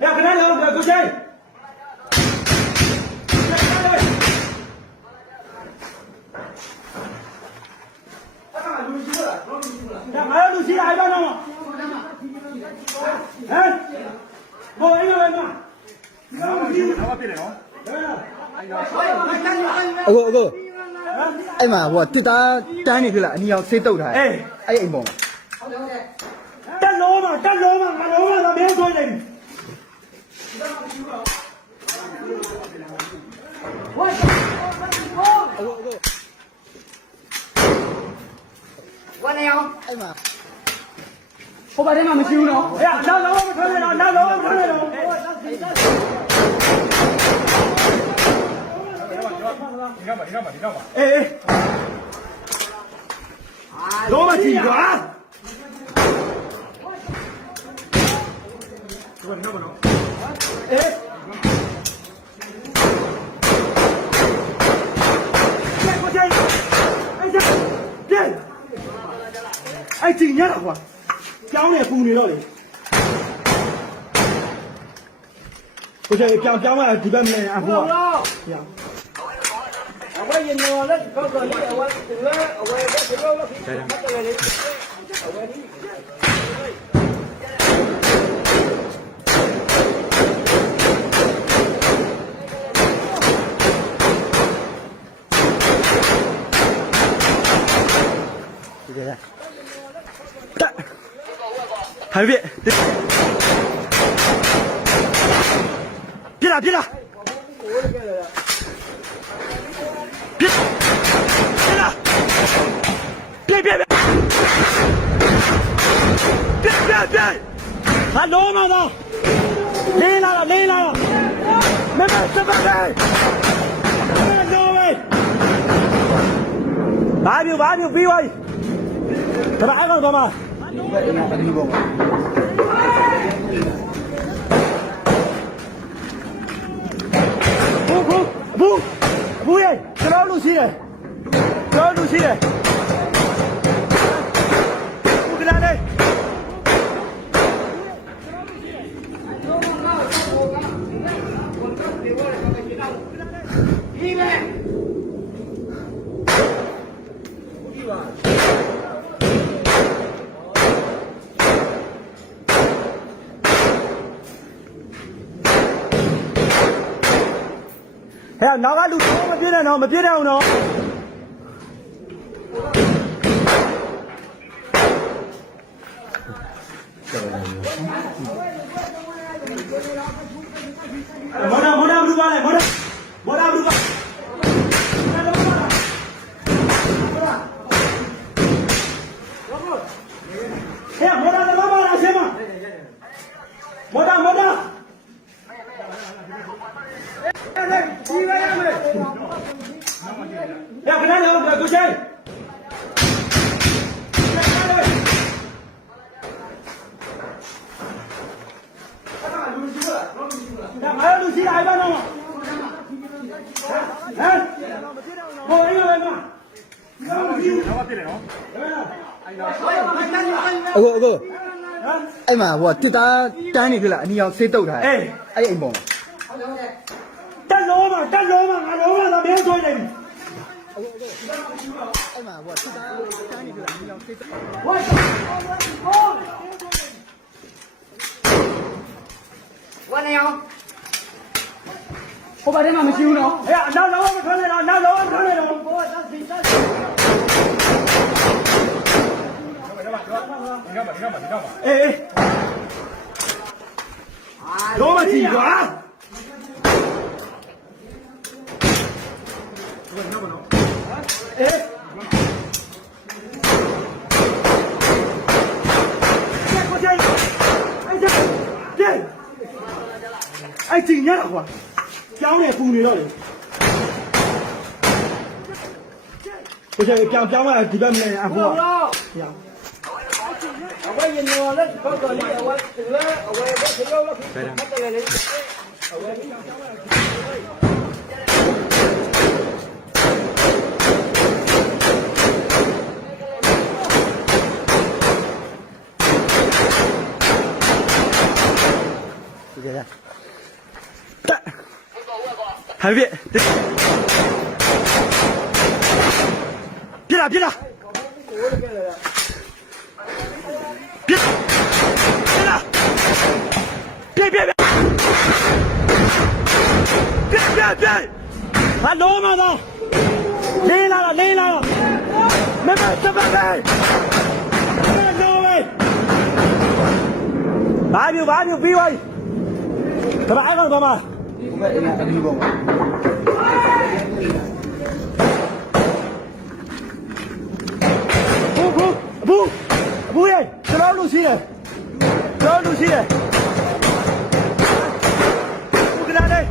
呀，跟他聊，过去。呀，还有录取还帮吗？哎，我一个人嘛。အခုအဲ့မှာဟိုတစ်သားတန်းနေပြီလားအနီအောင်စိတ်တုတ်ထားအဲ့အိမ်ပေါ်မှာတက်လုံးမှာငါလုံးမှာမင်းဆွဲနေပြီအဲ့မှာဟိုဘာထဲမှာမရှိဘူးနော်အေးနောက်လုံးမထွက်နဲ့တော့နောက်လုံးမထွက်နဲ့တော့ဒီကပါအေးလုံးမကြည့်ကွာအေးအဲ့ကြည့်ရတာကွာကြောင်းနေပူနေတော့လေကိုကျပြောင်းလာဒီဘက်မနေအခုကအဝဲရင်ရောလက်ကောက်တော့လေအဝဲဒီလိုအဝဲဒီလိုလို့ဖြစ်တယ်လေအဝဲဒီထိုင်ပြပြလာပြလာပြဟာလုံးမတော့လေးလာမမစပတ်တယ်တော့ဝေးဘာပြပြီးသွားပြီဒါအားကောင်းတော့မှာအနီပေါ်မှာဘူးရဲ့ကျွန်တော်လူရှိတယ်ဘူးကလာလေဟဲ့နောက်ကလူတော့မပြည့်နဲ့တော့မပြည့်တဲ့အောင်တော့မော်ဒါဘူးပါလေမော်ဒါဘူးပါဟဲ့မော်ဒါတော့ပါလားဆင်မမော်ဒါ呀，跟他聊，过去。呀，还有录取还帮吗？哎，我一个人嘛。အခုအဲ့မှာဟိုတစ်သားတန်းနေပြီလားအနီအောင်စိတ်တုတ်ထားအဲ့အိမ်ပေါ်မှာတက်လုံးမှာငါလုံးမှာမင်းဆွဲနေပြီအဲ့မှာဟိုတစ်သားတန်းနေပြီလားအနီအောင်စိတ်တုတ်ဟိုဘာထဲမှာမရှိဘူးနော်အေးနောက်လုံးမထွက်နဲ့တော့အေးလုံးမကြည့်ကွာအေးအဲ့ကြည့်ရတာကွာကြောင်းနေပူနေတော့လေကိုကျပြောင်းလာဒီဘက်မနေအခုကအဝဲရင်ရောလက်ကောက်တော့လေအဝဲဒီလိုအဝဲဒီလိုလို့ဖြစ်တယ်လေအဝဲဒီကြောင်းလာ ကယ်တက်ဟဲ့ပြလာပြလာပြလာပြပြပြဟာလုံးမသားလေးလာမမစပကေno way ဘာမျိုးပြီးသွားပြီဒါပေမဲ့အဲ့ကောင်ဘာမှ ဘယ်အိမ်ကအမျိုးပေါ့ ဘူးရဲ့ကျွန်တော်လူရှိတယ်ဘူးကလာလေး